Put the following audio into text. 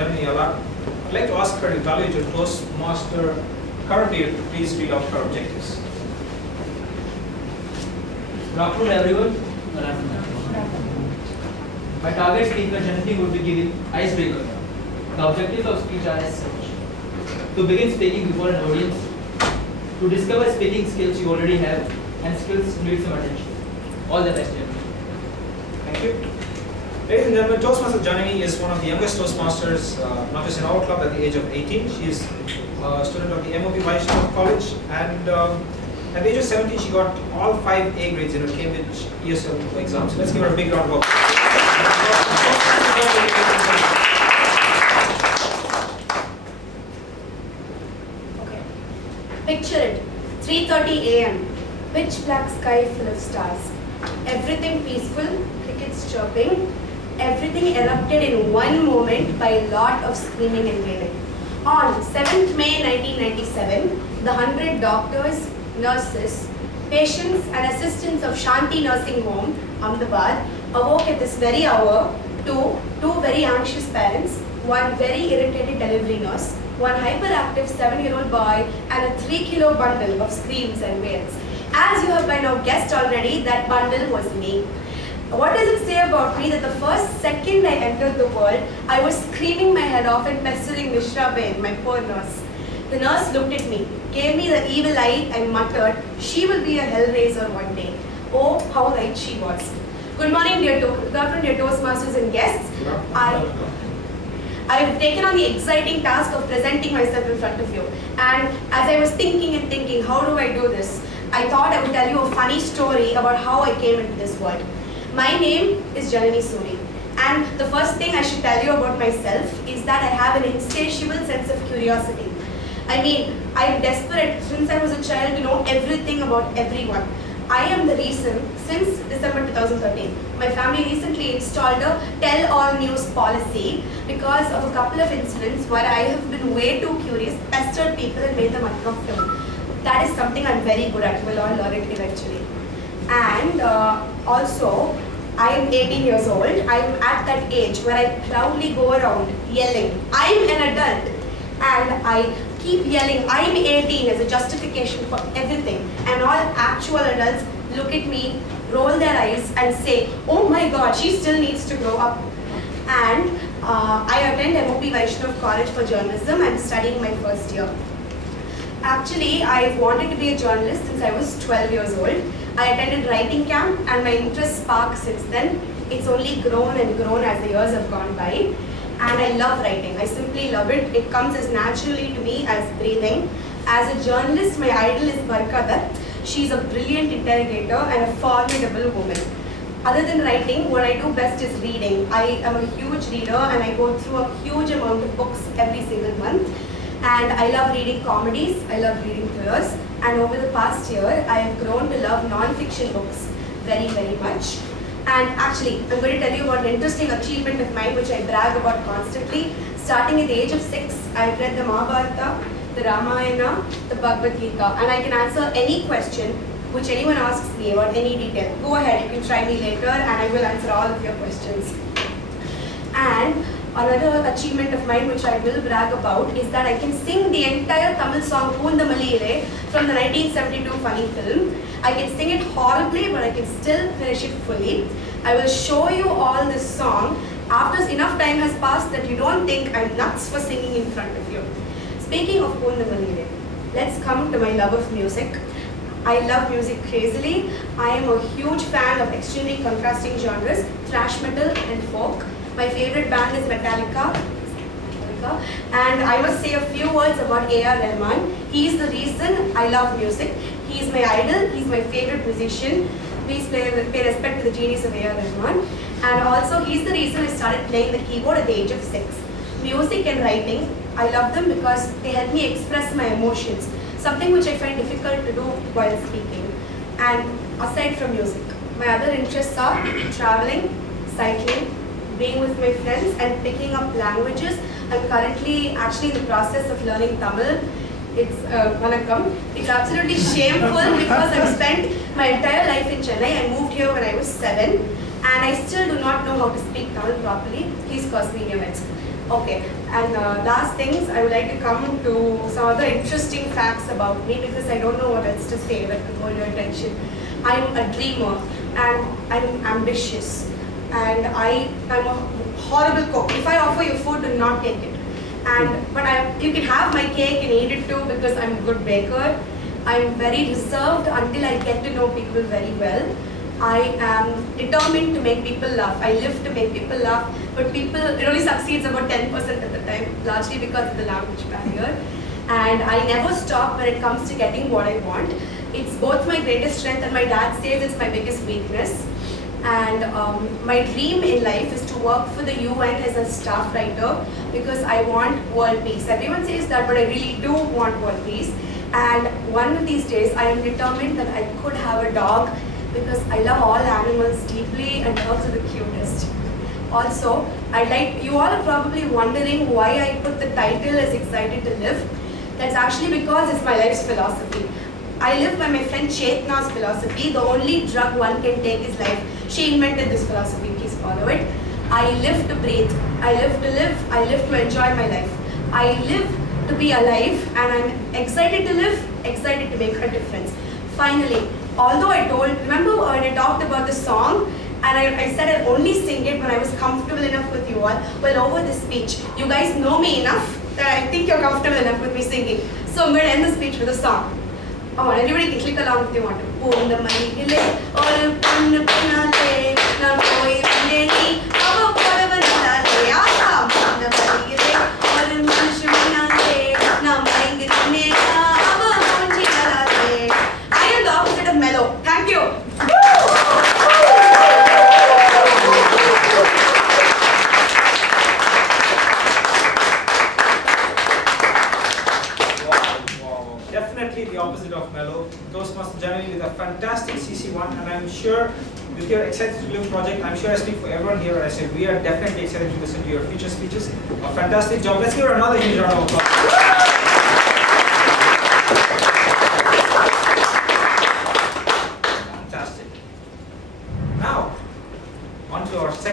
Janani a lot. I'd like to ask her to evaluate your Toastmaster current year. Please read out her objectives. Good afternoon, everyone. Good afternoon. My target speaker Janani would be giving icebreaker. The objectives of speech are as such: to begin speaking before an audience, to discover speaking skills you already have, and skills need some attention. All the best, Janani. Thank you. Ladies and gentlemen, Toastmaster Janani is one of the youngest Toastmasters, not just in our club, at the age of 18. She is a student of the MOP Vaishnav College, and at the age of 17, she got all 5 A grades in her Cambridge ESL exams. Let's give her a big round of applause. Okay. Picture it. 3:30 a.m. Pitch black sky full of stars. Everything peaceful, crickets chirping. Everything erupted in one moment by a lot of screaming and wailing. On 7th May 1997, the 100 doctors, nurses, patients and assistants of Shanti Nursing Home, Ahmedabad, awoke at this very hour to two very anxious parents, one very irritated delivery nurse, one hyperactive 7-year-old boy, and a 3-kilo bundle of screams and wails. As you have by now guessed already, that bundle was me. What does it say about me that the first second I entered the world, I was screaming my head off and pestering Mishra Bain, my poor nurse. The nurse looked at me, gave me the evil eye and muttered, "She will be a hellraiser one day." Oh, how right she was. Good morning, dear Toastmasters and guests. I've taken on the exciting task of presenting myself in front of you. And as I was thinking and thinking, how do I do this? I thought I would tell you a funny story about how I came into this world. My name is Janani Suri, and the first thing I should tell you about myself is that I have an insatiable sense of curiosity. I mean, I'm desperate since I was a child to know everything about everyone. I am the reason, since December 2013, my family recently installed a tell-all news policy because of a couple of incidents where I have been way too curious, pestered people and made them uncomfortable. That is something I'm very good at. We'll all learn it eventually. And also, I am 18 years old. I'm at that age where I proudly go around yelling, "I'm an adult," and I keep yelling, "I'm 18" as a justification for everything. And all actual adults look at me, roll their eyes and say, "Oh my God, she still needs to grow up." And I attend MOP Vaishnav College for journalism. I'm studying my first year. Actually, I've wanted to be a journalist since I was 12 years old. I attended writing camp and my interest sparked since then. It's only grown and grown as the years have gone by. And I love writing. I simply love it. It comes as naturally to me as breathing. As a journalist, my idol is Barka Dutt. She's a brilliant interrogator and a formidable woman. Other than writing, what I do best is reading. I am a huge reader and I go through a huge amount of books every single month. And I love reading comedies, I love reading thrillers, and over the past year, I have grown to love non-fiction books very, very much. And actually, I'm going to tell you about an interesting achievement of mine which I brag about constantly. Starting at the age of 6, I've read the Mahabharata, the Ramayana, the Bhagavad Gita, and I can answer any question which anyone asks me about any detail. Go ahead, you can try me later and I will answer all of your questions. And another achievement of mine which I will brag about is that I can sing the entire Tamil song Poondamaliyire from the 1972 funny film. I can sing it horribly, but I can still finish it fully. I will show you all this song after enough time has passed that you don't think I'm nuts for singing in front of you. Speaking of Poondamaliyire, let's come to my love of music. I love music crazily. I am a huge fan of extremely contrasting genres, thrash metal and folk. My favorite band is Metallica, and I must say a few words about A.R. Rahman. He is the reason I love music. He is my idol, he is my favorite musician. Please pay respect to the genius of A.R. Rahman. And also, he is the reason I started playing the keyboard at the age of 6. Music and writing, I love them because they help me express my emotions, something which I find difficult to do while speaking. And aside from music, my other interests are traveling, cycling, being with my friends and picking up languages. I'm currently actually in the process of learning Tamil. It's vanakkam. It's absolutely shameful because I've spent my entire life in Chennai. I moved here when I was 7 and I still do not know how to speak Tamil properly. Please curse me in your heads. Okay, and last things, I would like to come to some other interesting facts about me because I don't know what else to say that could hold your attention. I'm a dreamer and I'm ambitious and I'm a horrible cook. If I offer you food, do not take it. But you can have my cake and eat it too because I'm a good baker. I'm very reserved until I get to know people very well. I am determined to make people laugh. I live to make people laugh, but it only succeeds about 10% at the time, largely because of the language barrier. And I never stop when it comes to getting what I want. It's both my greatest strength and my dad says it's my biggest weakness. And my dream in life is to work for the UN as a staff writer because I want world peace. Everyone says that, but I really do want world peace. And one of these days, I am determined that I could have a dog because I love all animals deeply and dogs are the cutest. Also, you all are probably wondering why I put the title as Excited to Live. That's actually because it's my life's philosophy. I live by my friend Chetna's philosophy. The only drug one can take is life. She invented this philosophy, please follow it. I live to breathe. I live to live. I live to enjoy my life. I live to be alive and I'm excited to live, excited to make a difference. Finally, although remember when I talked about the song and I said I'd only sing it when I was comfortable enough with you all. Well, over this speech, you guys know me enough that I think you're comfortable enough with me singing. So I'm going to end the speech with a song. Oh, everybody can click along if they want to. I am the opposite of mellow. Thank you. Definitely the opposite of mellow. Toastmaster Janani with a fantastic CC1, and I'm sure with your Excited to Live project, I'm sure I speak for everyone here. I said we are definitely excited to listen to your future speeches. A fantastic job. Let's give her another huge round of applause.